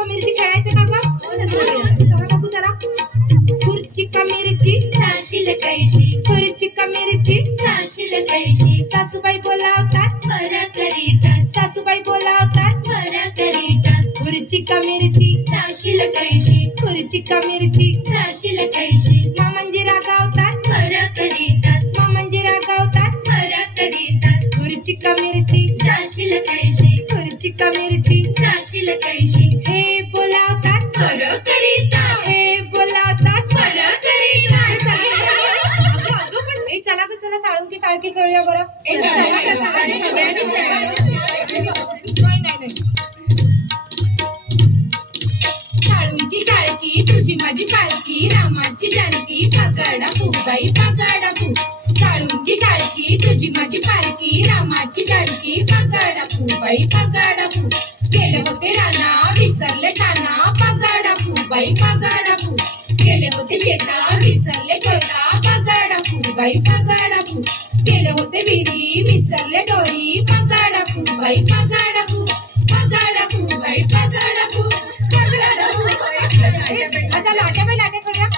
का मिरची खेळायचं का गं? चला बघू जरा. खुर्ची का मिरची साशील कैशी, खुर्ची का मिरची साशील कैशी, सासूबाई बोलावतात बरं करीतात, सासूबाई बोलावतात बरं करीतात. खुर्ची का मिरची साशील कैशी, खुर्ची का मिरची साशील कैशी, मामंजी रागावतात बरं करीतात, मामंजी रागावतात बरं करीतात. खुर्ची का मिरची साशील कैशी, खुर्ची का मिरची साशील कैशी, हे बोलावतात बरं करीतात, हे बोलावतात बरं करीतात. ए चला ग चला साळुंकी साळकी खेळूया बरं. साळुंकी साळकी तुझी माझी पालकी, रामाची जानकी, पगाडा फुगाई पगाडा फू. साळुंकी साळकी तुझी माझी पालकी, रामाची जानकी, पगाडा फुगाई पगाडा फू. गेले होते राना विसरले काना, पगाडा फुगाई पगाडा फू. गेले होते शेता विसरले कोयता, पगाडा फुगाई पगाडा फू. गेले होते विहिरी विसरले दोरी, पगाडा फुगाई पगाडा फू. पगाडा फुगाई पगाडा फू. पगाडा फुगाई पगाडा फू. आता लाट्या बाई लाट्या खेळूया.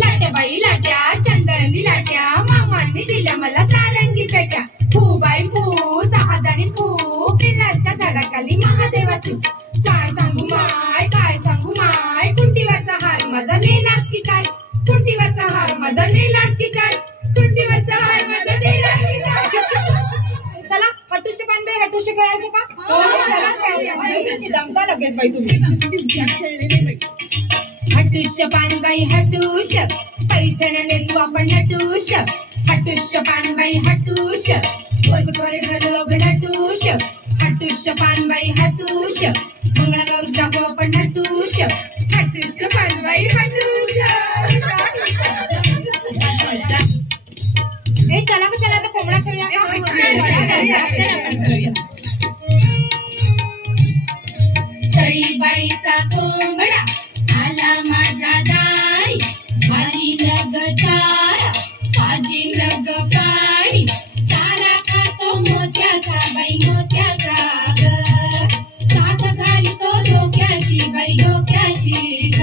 लाट्या बाई लाट्या चंदनी लाट्या, मामांनी दिल्या मला सारंगी पेट्या. फूबाई फू 6 जणी फू, पिल्लाच्या झाडाखाली महादेवाची. काय सांगू माय कुंटीवरचा हार माझा नेलास की काय, कुंटीवरचा हार माझा नेलास की काय, कुंटीवरचा हार माझा नेलास की काय. चला हटुष्य पानबाई हटुष्य खेळायचं का? चला खेळूया. दमता लगेच बाई तुम्ही. हटुष्य पानबाई हटुष, पैठण्या नेसू आपण नटुष. हटुष्य पानबाई हटुष, गोलगोटवाले घालू आपण नटुष. हटुष्य पानबाई हटुष, मंगळागौर जागो आपण नटुष. हटुष्य पानबाई हटुष. ए चला ग चला आता कोंबडा खेळूया. सईबाईचा कोंबडा आला माझ्या दारी, भारी लग चारा भाजी लग पाणी, चारा खातो मोत्याचा बाई मोत्याचा ग, साथ घाली तो डोक्याची बाई डोक्याची ग.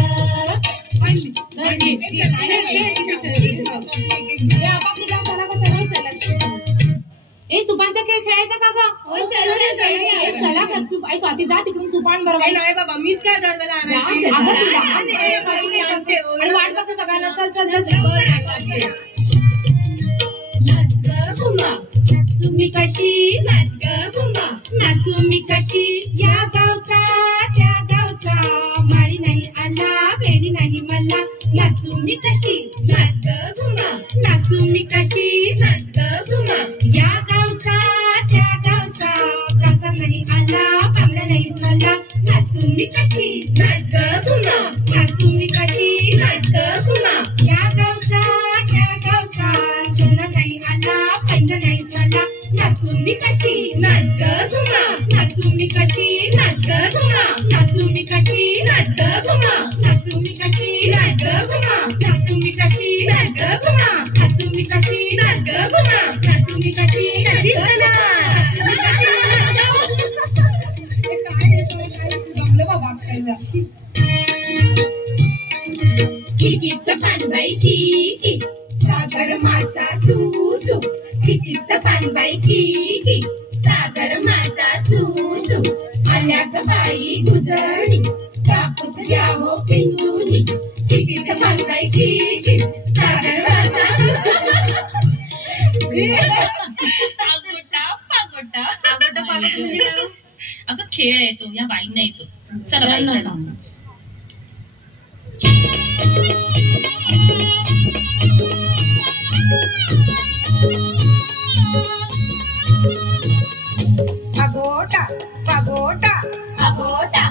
ए सुपांचा खेळ खेळायचा का ग? चला ग आई स्वाती जा तिकडून सुपान बरोबर. नाही बाबा मीच काय दरवेळेला आणायची. आणि वाट बघ सगळ्यांना. चल चल चल. नाच ग घुमा नाचू मी कशी, नाच ग घुमा नाचू मी कशी. या गावचा त्या गावचा, माळी नाही आला बेडी नाही मला. नाचू मी कशी, नाच ग घुमा नाचू मी कशी, नाच ग घुमा. या गावचा त्या गावचा, काका नाही आला पांगडा नाही मला. नाचू मी कशी, नाच ग घुमा नाचू मी कशी, नाच ग घुमा. या गावचा त्या गावचा, सोना नाही आला पैंजण नाही मला. नाचू मी कशी, नाच ग घुमा नाचू मी कशी, नाच ग घुमा. नाचू मी कशी, नाच ग घुमा नाचू मी कशी, नाच ग घुमा. नाचू मी कशी, नाच ग घुमा. नाचू मी कशी, नाच ग घुमा. नाचू मी कशी, नाच ग घुमा. किकीचं पानबाई किकी, सागर मासा सुसू. किकीचं पानबाई किकी, सागर मासा सुसू. आल्या ग बाई गुजरणी, कापूस घ्या हो पिंजूनी. किकीचं पानबाई किकी, सागर मासा सुसू. पागोटा अगं खेळ येतो या बाईंना येतो. चला बाईंना सांग. अगोटा पगोटा अगोटा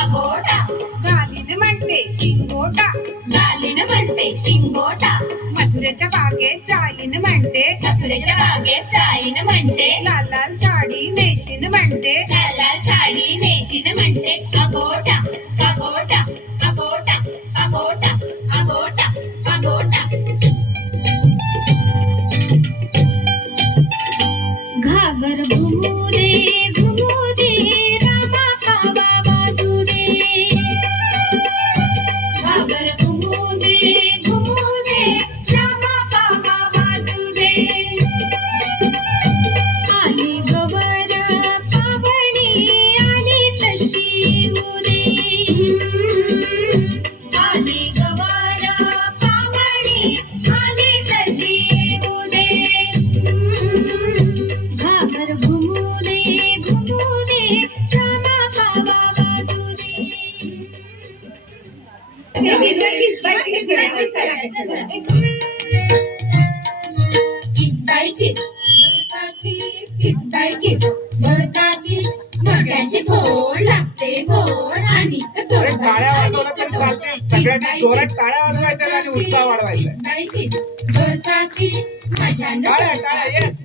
अगोटा, घालीन म्हणते शिंगोटा, घालीन म्हणते शिंगोटा. मथुरेच्या बागेत जाईन म्हणते, मथुरेच्या बागेत जाईन म्हणते. लाल लाल साडी नेशीन म्हणते, लाल लाल साडी नेशीन म्हणते. अगोटा अगोटा अगोटा अगोटा अगोटा अगोटा. घागर घुमुरी मोठ्यांची गोड लागते गोड आणि टाळ्या वाजवल्या तर चालते. सगळ्यांनी जोरात टाळ्या वाजवायच्या आणि उत्साह वाढवायचा. टाळ्या टाळ्या येस.